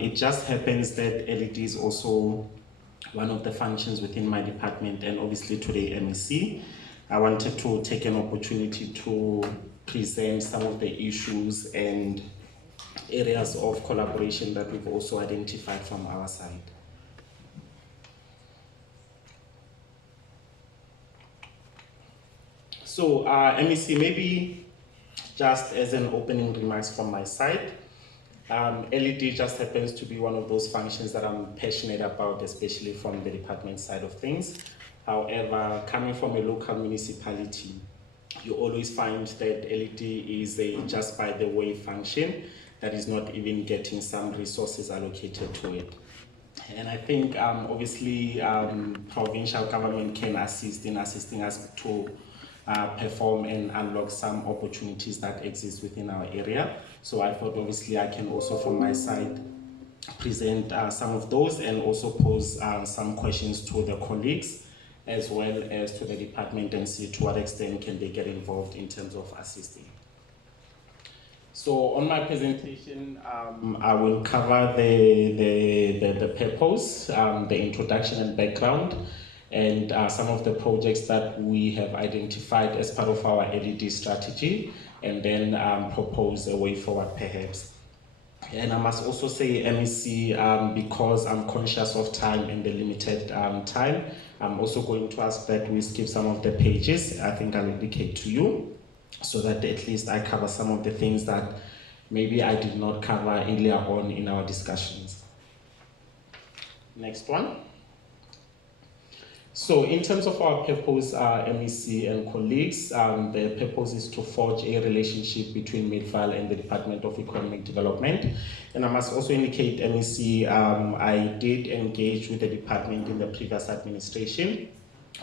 it just happens that LED is also one of the functions within my department, and obviously today MEC. I wanted to take an opportunity to present some of the issues and areas of collaboration that we've also identified from our side. So MEC, maybe just as an opening remarks from my side, LED just happens to be one of those functions that I'm passionate about, especially from the department side of things. However, coming from a local municipality, you always find that LED is a just by the way function that is not even getting some resources allocated to it. And I think obviously provincial government can assist in assisting us to perform and unlock some opportunities that exist within our area. So I thought obviously I can also from my side present some of those and also pose some questions to the colleagues as well as to the department and see to what extent can they get involved in terms of assisting. So on my presentation, I will cover the purpose, the introduction and background, and some of the projects that we have identified as part of our LED strategy, and then propose a way forward perhaps. And I must also say MEC, because I'm conscious of time and the limited time, I'm also going to ask that we skip some of the pages. I think I'll indicate to you so that at least I cover some of the things that maybe I did not cover earlier on in our discussions. Next one. So in terms of our purpose, MEC and colleagues, the purpose is to forge a relationship between Midvaal and the Department of Economic Development. And I must also indicate, MEC, I did engage with the department in the previous administration,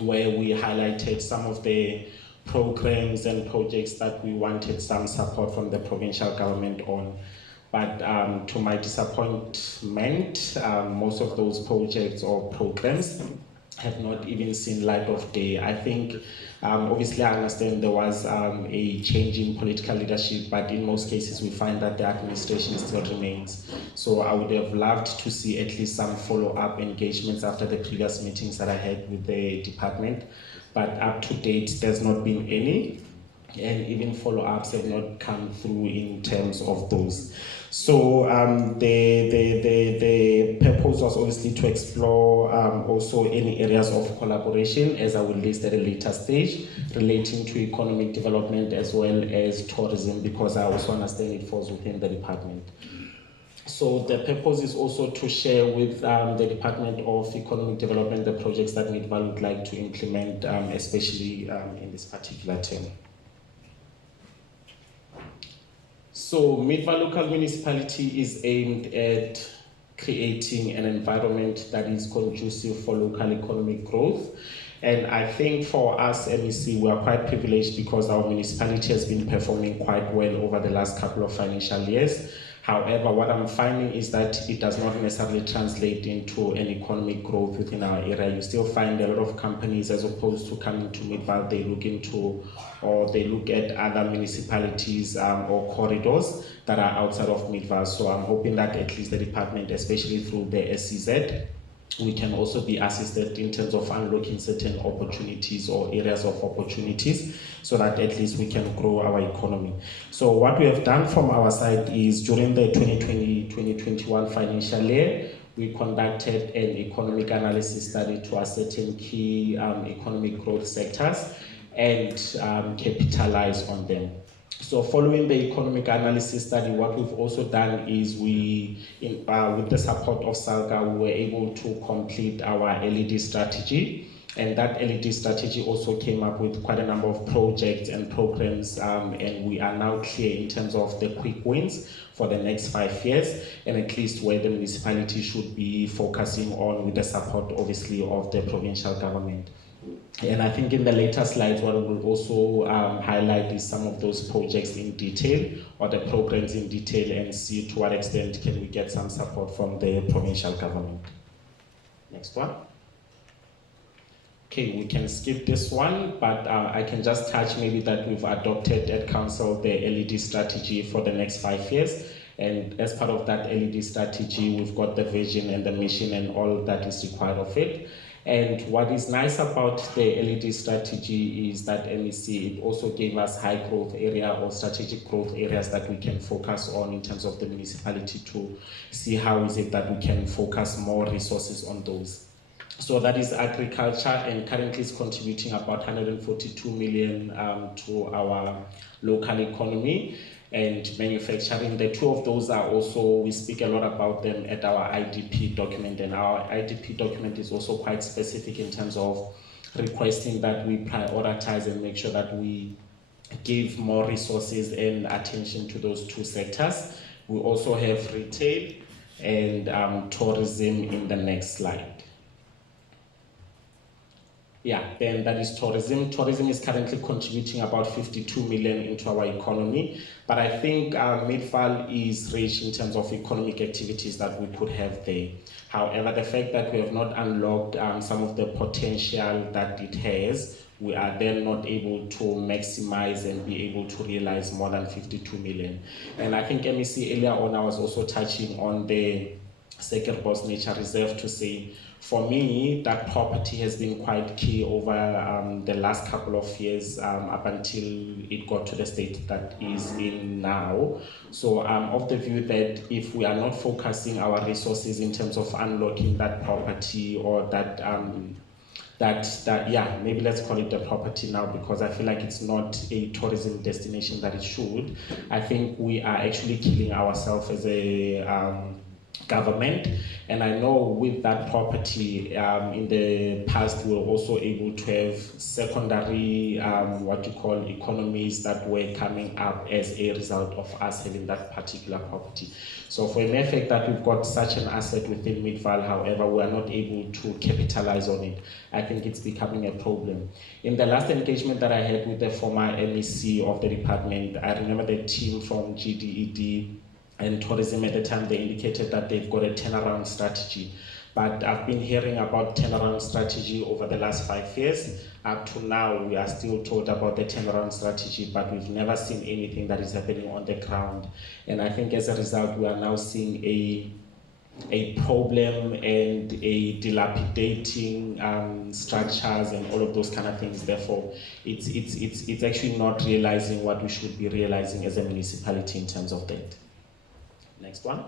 where we highlighted some of the programs and projects that we wanted some support from the provincial government on. But to my disappointment, most of those projects or programs have not even seen light of day. I think, obviously I understand there was a change in political leadership, but in most cases we find that the administration still remains. So I would have loved to see at least some follow-up engagements after the previous meetings that I had with the department, but up to date there's not been any, and even follow-ups have not come through in terms of those. So the purpose was obviously to explore also any areas of collaboration, as I will list at a later stage, relating to economic development as well as tourism, because I also understand it falls within the department. So the purpose is also to share with the Department of Economic Development the projects that Midvaal would like to implement, especially in this particular term. So Midvaal Local Municipality is aimed at creating an environment that is conducive for local economic growth. And I think for us, MEC, we are quite privileged because our municipality has been performing quite well over the last couple of financial years. However, what I'm finding is that it does not necessarily translate into an economic growth within our area. You still find a lot of companies, as opposed to coming to Midvaal, they look into or they look at other municipalities or corridors that are outside of Midvaal. So I'm hoping that at least the department, especially through the SCZ, we can also be assisted in terms of unlocking certain opportunities or areas of opportunities so that at least we can grow our economy. So what we have done from our side is during the 2020-2021 financial year, we conducted an economic analysis study to ascertain key economic growth sectors and capitalize on them. So following the economic analysis study, what we've also done is with the support of SALGA, we were able to complete our LED strategy. And that LED strategy also came up with quite a number of projects and programs, and we are now clear in terms of the quick wins for the next 5 years, and at least where the municipality should be focusing on with the support, obviously, of the provincial government. And I think in the later slides, what we'll also highlight is some of those projects in detail, or the programs in detail, and see to what extent can we get some support from the provincial government. Next one. Okay, we can skip this one, but I can just touch maybe that we've adopted at council the LED strategy for the next 5 years. And as part of that LED strategy, we've got the vision and the mission and all that is required of it. And what is nice about the LED strategy is that MEC, it also gave us high growth area or strategic growth areas that we can focus on in terms of the municipality to see how is it that we can focus more resources on those. So that is agriculture, and currently is contributing about 142 million to our local economy. And manufacturing, the two of those are also, we speak a lot about them at our IDP document, and our IDP document is also quite specific in terms of requesting that we prioritize and make sure that we give more resources and attention to those two sectors. We also have retail and tourism in the next slide. Yeah, then that is tourism. Tourism is currently contributing about 52 million into our economy, but I think Midval is rich in terms of economic activities that we could have there. However, the fact that we have not unlocked some of the potential that it has, we are then not able to maximize and be able to realize more than 52 million. And I think MEC earlier on, I was also touching on the Sekerbos Nature Reserve to say, for me, that property has been quite key over the last couple of years up until it got to the state that is in now. So I'm of the view that if we are not focusing our resources in terms of unlocking that property or that maybe let's call it a property now, because I feel like it's not a tourism destination that it should. I think we are actually killing ourselves as a government. And I know with that property in the past we were also able to have secondary economies that were coming up as a result of us having that particular property. So for a mere fact that we've got such an asset within Midval, however, we are not able to capitalize on it, I think it's becoming a problem. In the last engagement that I had with the former MEC of the department, I remember the team from GDED and tourism at the time, they indicated that they've got a turnaround strategy. But I've been hearing about turnaround strategy over the last 5 years. Up to now, we are still told about the turnaround strategy, but we've never seen anything that is happening on the ground. And I think as a result, we are now seeing a problem and a dilapidating structures and all of those kind of things. Therefore, it's actually not realizing what we should be realizing as a municipality in terms of that. Next one.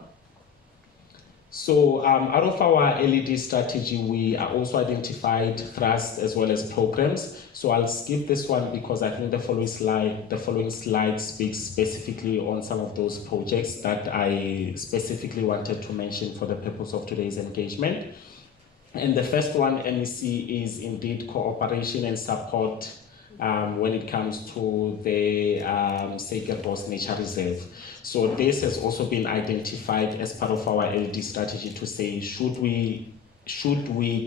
So out of our LED strategy, we are also identified thrusts as well as programs. So I'll skip this one because I think the following slide speaks specifically on some of those projects that I specifically wanted to mention for the purpose of today's engagement. And the first one, MEC, is indeed cooperation and support when it comes to the Sekerbos Nature Reserve. So this has also been identified as part of our LED strategy to say, should we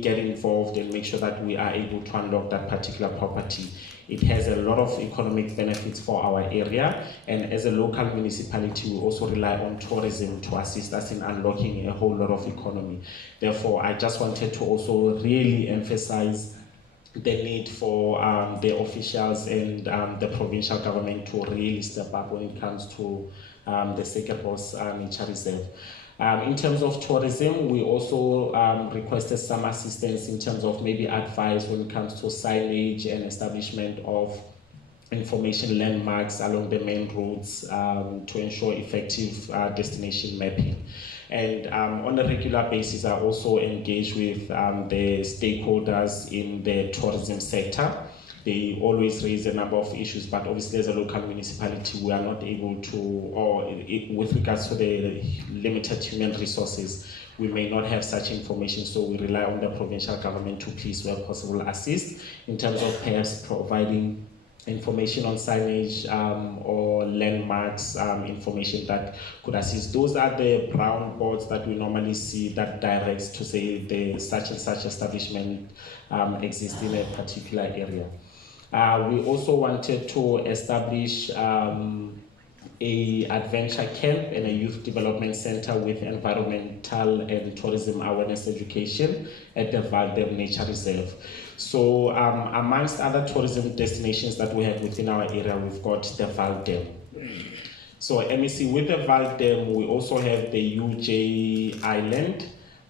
get involved and make sure that we are able to unlock that particular property? It has a lot of economic benefits for our area, and as a local municipality, we also rely on tourism to assist us in unlocking a whole lot of economy. Therefore, I just wanted to also really emphasize the need for the officials and the provincial government to really step up when it comes to the Sekerbos Nature Reserve. In terms of tourism, we also requested some assistance in terms of maybe advice when it comes to signage and establishment of information landmarks along the main roads to ensure effective destination mapping. And on a regular basis, I also engage with the stakeholders in the tourism sector. They always raise a number of issues, but obviously as a local municipality, we are not able to, with regards to the limited human resources, we may not have such information, so we rely on the provincial government to please, where possible, assist in terms of perhaps providing information on signage or landmarks, information that could assist. Those are the brown boards that we normally see that directs to say the such and such establishment exists in a particular area. We also wanted to establish a adventure camp and a youth development center with environmental and tourism awareness education at the Gauteng Nature Reserve. So amongst other tourism destinations that we have within our area, we've got the Gauteng. So MEC, with the Val Dam, we also have the UJ Island,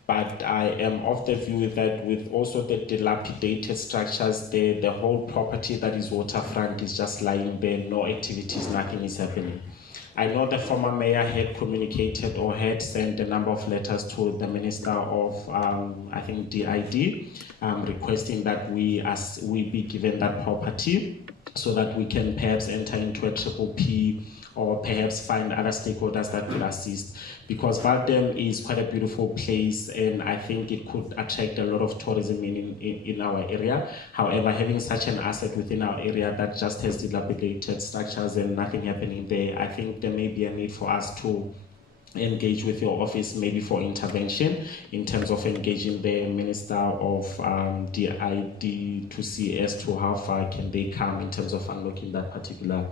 but I am of the view that with also the dilapidated structures there, the whole property that is waterfront is just lying there, no activities, nothing is happening. I know the former mayor had communicated or had sent a number of letters to the Minister of, I think, DID, requesting that we be given that property so that we can perhaps enter into a triple P or perhaps find other stakeholders that will assist. Because Val Dam is quite a beautiful place and I think it could attract a lot of tourism in our area. However, having such an asset within our area that just has dilapidated structures and nothing happening there, I think there may be a need for us to engage with your office maybe for intervention in terms of engaging the Minister of DID to see as to how far can they come in terms of unlocking that particular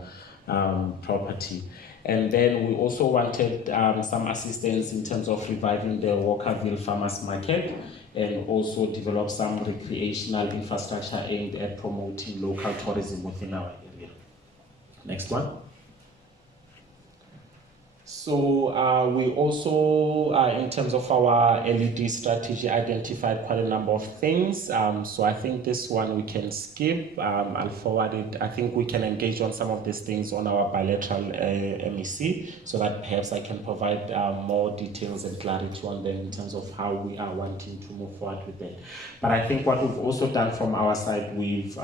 property. And then we also wanted some assistance in terms of reviving the Walkerville Farmers Market and also develop some recreational infrastructure aimed at promoting local tourism within our area. Next one. So we also, in terms of our LED strategy, identified quite a number of things. So I think this one we can skip. I'll forward it. I think we can engage on some of these things on our bilateral MEC, so that perhaps I can provide more details and clarity on them in terms of how we are wanting to move forward with that. But I think what we've also done from our side, we've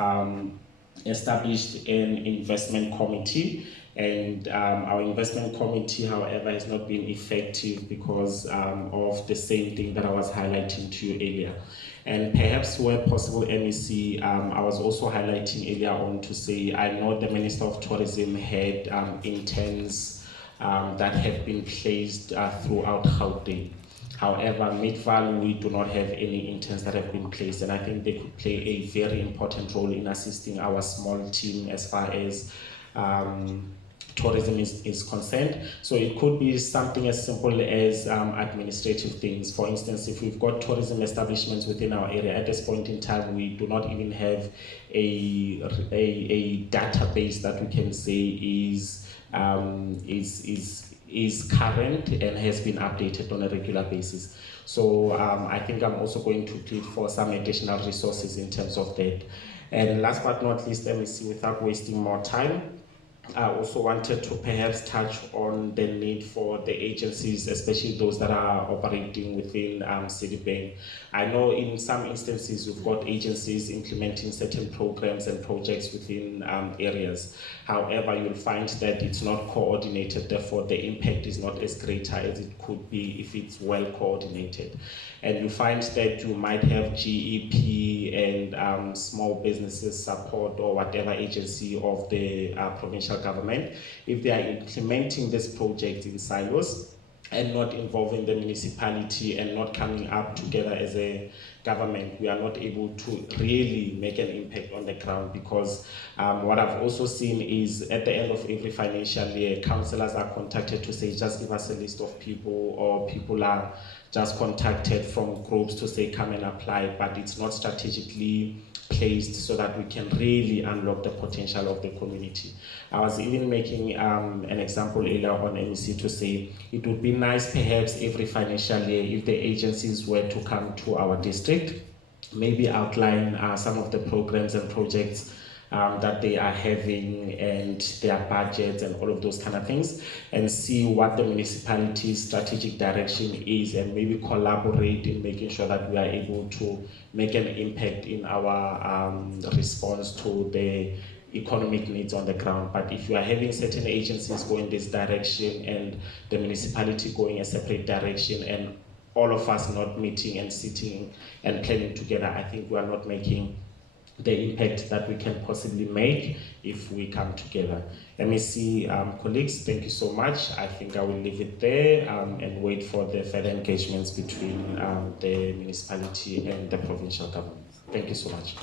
established an investment committee. And our investment committee, however, has not been effective because of the same thing that I was highlighting to you earlier. And perhaps where possible, MEC, I was also highlighting earlier on to say, I know the Minister of Tourism had interns that have been placed throughout Gauteng. However, Mid-Val, we do not have any interns that have been placed, and I think they could play a very important role in assisting our small team as far as tourism is concerned. So it could be something as simple as administrative things. For instance, if we've got tourism establishments within our area, at this point in time, we do not even have a database that we can say is current and has been updated on a regular basis. So I think I'm also going to plead for some additional resources in terms of that. And last but not least, MEC, without wasting more time, I also wanted to perhaps touch on the need for the agencies, especially those that are operating within Citibank. I know in some instances we've got agencies implementing certain programs and projects within areas. However, you'll find that it's not coordinated, therefore the impact is not as greater as it could be if it's well coordinated. And you find that you might have GEP and small businesses support or whatever agency of the provincial government. If they are implementing this project in silos and not involving the municipality and not coming up together as a government, we are not able to really make an impact on the ground, because what I've also seen is at the end of every financial year, councillors are contacted to say, just give us a list of people, or people are just contacted from groups to say, come and apply, but it's not strategically placed so that we can really unlock the potential of the community. I was even making an example earlier on MEC to say it would be nice perhaps every financial year if the agencies were to come to our district, maybe outline some of the programs and projects that they are having and their budgets and all of those kind of things, and see what the municipality's strategic direction is, and maybe collaborate in making sure that we are able to make an impact in our response to the economic needs on the ground. But if you are having certain agencies going this direction and the municipality going a separate direction, and all of us not meeting and sitting and planning together, I think we are not making the impact that we can possibly make if we come together. MEC colleagues, thank you so much. I think I will leave it there and wait for the further engagements between the municipality and the provincial government. Thank you so much.